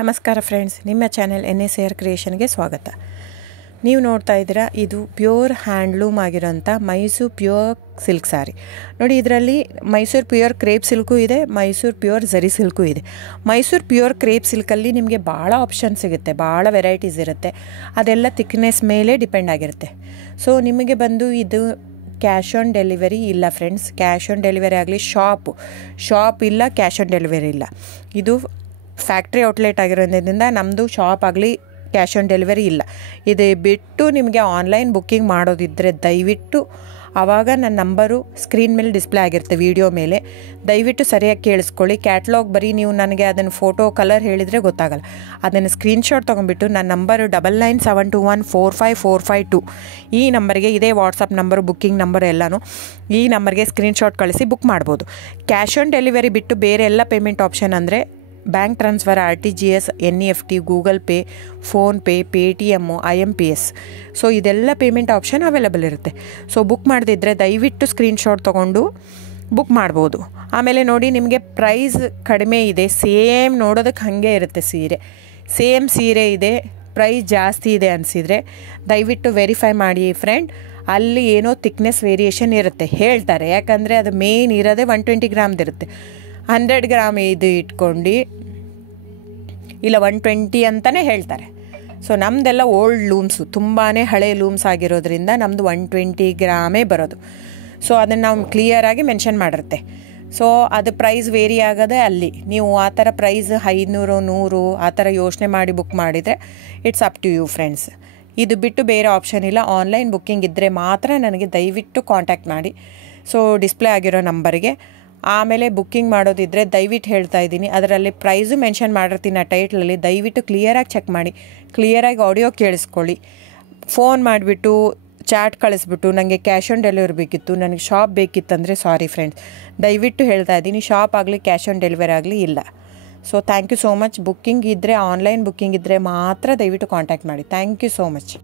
ನಮಸ್ಕಾರ ಫ್ರೆಂಡ್ಸ್, ನಿಮ್ಮ channel NSAR ಕ್ರಿಯೇಷನ್ಗೆ ಸ್ವಾಗತ. ನೀವು ನೋಡ್ತಾ ಇದ್ದೀರಾ, ಇದು ಪ್ಯೂರ್ ಹ್ಯಾಂಡ್ಲೂಮ್ ಆಗಿರೋಂಥ ಮೈಸೂರು ಪ್ಯೂರ್ ಸಿಲ್ಕ್ ಸ್ಯಾರಿ. ನೋಡಿ, ಇದರಲ್ಲಿ ಮೈಸೂರು ಪ್ಯೂರ್ ಕ್ರೇಪ್ ಸಿಲ್ಕು ಇದೆ, ಮೈಸೂರು ಪ್ಯೂರ್ ಝರಿ ಸಿಲ್ಕು ಇದೆ. ಮೈಸೂರು ಪ್ಯೂರ್ ಕ್ರೇಪ್ ಸಿಲ್ಕಲ್ಲಿ ನಿಮಗೆ ಭಾಳ ಆಪ್ಷನ್ ಸಿಗುತ್ತೆ, ಭಾಳ ವೆರೈಟೀಸ್ ಇರುತ್ತೆ. ಅದೆಲ್ಲ ಥಿಕ್ನೆಸ್ ಮೇಲೆ ಡಿಪೆಂಡ್ ಆಗಿರುತ್ತೆ. ಸೊ ನಿಮಗೆ ಬಂದು ಇದು ಕ್ಯಾಶ್ ಆನ್ ಡೆಲಿವರಿ ಇಲ್ಲ ಫ್ರೆಂಡ್ಸ್. ಕ್ಯಾಶ್ ಆನ್ ಡೆಲಿವರಿ ಆಗಲಿ, ಶಾಪ್ ಇಲ್ಲ, ಕ್ಯಾಶ್ ಆನ್ ಡೆಲಿವರಿ ಇಲ್ಲ. ಇದು ಫ್ಯಾಕ್ಟ್ರಿ ಔಟ್ಲೆಟ್ ಆಗಿರೋದ್ರಿಂದ ನಮ್ಮದು ಶಾಪ್ ಆಗಲಿ ಕ್ಯಾಶ್ ಆನ್ ಡೆಲಿವರಿ ಇಲ್ಲ. ಇದು ಬಿಟ್ಟು ನಿಮಗೆ ಆನ್ಲೈನ್ ಬುಕ್ಕಿಂಗ್ ಮಾಡೋದಿದ್ದರೆ ದಯವಿಟ್ಟು ಆವಾಗ ನನ್ನ ನಂಬರು ಸ್ಕ್ರೀನ್ ಮೇಲೆ ಡಿಸ್ಪ್ಲೇ ಆಗಿರುತ್ತೆ, ವಿಡಿಯೋ ಮೇಲೆ. ದಯವಿಟ್ಟು ಸರಿಯಾಗಿ ಕೇಳಿಸ್ಕೊಳ್ಳಿ. ಕ್ಯಾಟ್ಲಾಗ್ ಬರೀ ನೀವು ನನಗೆ ಅದನ್ನು ಫೋಟೋ ಕಲರ್ ಹೇಳಿದರೆ ಗೊತ್ತಾಗಲ್ಲ. ಅದನ್ನು ಸ್ಕ್ರೀನ್ಶಾಟ್ ತೊಗೊಂಡ್ಬಿಟ್ಟು ನನ್ನ ನಂಬರು 9972145452 ಈ ನಂಬರ್ಗೆ, ಇದೇ ವಾಟ್ಸಪ್ ನಂಬರು, ಬುಕ್ಕಿಂಗ್ ನಂಬರ್ ಎಲ್ಲನೂ ಈ ನಂಬರ್ಗೆ ಸ್ಕ್ರೀನ್ಶಾಟ್ ಕಳಿಸಿ ಬುಕ್ ಮಾಡ್ಬೋದು. ಕ್ಯಾಶ್ ಆನ್ ಡೆಲಿವರಿ ಬಿಟ್ಟು ಬೇರೆ ಎಲ್ಲ ಪೇಮೆಂಟ್ ಆಪ್ಷನ್ ಅಂದರೆ bank transfer, RTGS, NEFT, Google pay, PhonePe, Paytm, IMPS. So ಇದೆಲ್ಲ ಪೇಮೆಂಟ್ ಆಪ್ಷನ್ ಅವೈಲೇಬಲ್ ಇರುತ್ತೆ. ಸೊ ಬುಕ್ ಮಾಡದಿದ್ದರೆ ದಯವಿಟ್ಟು ಸ್ಕ್ರೀನ್ಶಾಟ್ ತೊಗೊಂಡು ಬುಕ್ ಮಾಡ್ಬೋದು. ಆಮೇಲೆ ನೋಡಿ, ನಿಮಗೆ ಪ್ರೈಸ್ ಕಡಿಮೆ ಇದೆ, ಸೇಮ್ ನೋಡೋದಕ್ಕೆ ಹಾಗೆ ಇರುತ್ತೆ ಸೇಮ್ ಸೀರೆ ಇದೆ, ಪ್ರೈಸ್ ಜಾಸ್ತಿ ಇದೆ ಅನಿಸಿದರೆ ದಯವಿಟ್ಟು ವೆರಿಫೈ ಮಾಡಿ ಫ್ರೆಂಡ್. ಅಲ್ಲಿ ಏನೋ ಥಿಕ್ನೆಸ್ ವೇರಿಯೇಷನ್ ಇರುತ್ತೆ ಹೇಳ್ತಾರೆ, ಯಾಕಂದರೆ ಅದು ಮೇನ್ ಇರೋದೇ 120 ಗ್ರಾಮ್ದಿರುತ್ತೆ. 100 ಗ್ರಾಮ್ ಇದು ಇಟ್ಕೊಂಡು ಇಲ್ಲ 120 ಅಂತಲೇ ಹೇಳ್ತಾರೆ. ಸೊ ನಮ್ಮದೆಲ್ಲ ಓಲ್ಡ್ ಲೂಮ್ಸು, ತುಂಬಾ ಹಳೆ ಲೂಮ್ಸ್ ಆಗಿರೋದ್ರಿಂದ ನಮ್ಮದು 120 ಗ್ರಾಮೇ ಬರೋದು. ಸೊ ಅದನ್ನು ನಾವು ಕ್ಲಿಯರಾಗಿ ಮೆನ್ಷನ್ ಮಾಡಿರುತ್ತೆ. ಸೊ ಅದು ಪ್ರೈಸ್ ವೇರಿ ಆಗೋದೇ ಅಲ್ಲಿ. ನೀವು ಆ ಥರ ಪ್ರೈಸ್ 500, 100 ಆ ಥರ ಯೋಚನೆ ಮಾಡಿ ಬುಕ್ ಮಾಡಿದರೆ it's up to you friends. ಇದು ಬಿಟ್ಟು ಬೇರೆ ಆಪ್ಷನ್ ಇಲ್ಲ. ಆನ್ಲೈನ್ ಬುಕ್ಕಿಂಗ್ ಇದ್ದರೆ ಮಾತ್ರ ನನಗೆ ದಯವಿಟ್ಟು ಕಾಂಟ್ಯಾಕ್ಟ್ ಮಾಡಿ. ಸೊ ಡಿಸ್ಪ್ಲೇ ಆಗಿರೋ ನಂಬರಿಗೆ. ಆಮೇಲೆ ಬುಕ್ಕಿಂಗ್ ಮಾಡೋದಿದ್ದರೆ ದಯವಿಟ್ಟು ಹೇಳ್ತಾ ಇದ್ದೀನಿ, ಅದರಲ್ಲಿ ಪ್ರೈಸು ಮೆನ್ಷನ್ ಮಾಡಿರ್ತೀನಿ ಆ ಟೈಟ್ಲಲ್ಲಿ. ದಯವಿಟ್ಟು ಕ್ಲಿಯರಾಗಿ ಚೆಕ್ ಮಾಡಿ, ಕ್ಲಿಯರಾಗಿ ಆಡಿಯೋ ಕೇಳಿಸ್ಕೊಳ್ಳಿ. ಫೋನ್ ಮಾಡಿಬಿಟ್ಟು ಚಾಟ್ ಕಳಿಸ್ಬಿಟ್ಟು ನನಗೆ ಕ್ಯಾಶ್ ಆನ್ ಡೆಲಿವರಿ ಬೇಕಿತ್ತು, ನನಗೆ ಶಾಪ್ ಬೇಕಿತ್ತಂದರೆ ಸಾರಿ ಫ್ರೆಂಡ್ಸ್, ದಯವಿಟ್ಟು ಹೇಳ್ತಾ ಇದ್ದೀನಿ, ಶಾಪ್ ಆಗಲಿ ಕ್ಯಾಶ್ ಆನ್ ಡೆಲಿವರಿ ಆಗಲಿ ಇಲ್ಲ. So thank you so much. Booking ಇದ್ದರೆ, ಆನ್ಲೈನ್ ಬುಕ್ಕಿಂಗ್ ಇದ್ದರೆ ಮಾತ್ರ ದಯವಿಟ್ಟು ಕಾಂಟ್ಯಾಕ್ಟ್ ಮಾಡಿ. Thank you so much.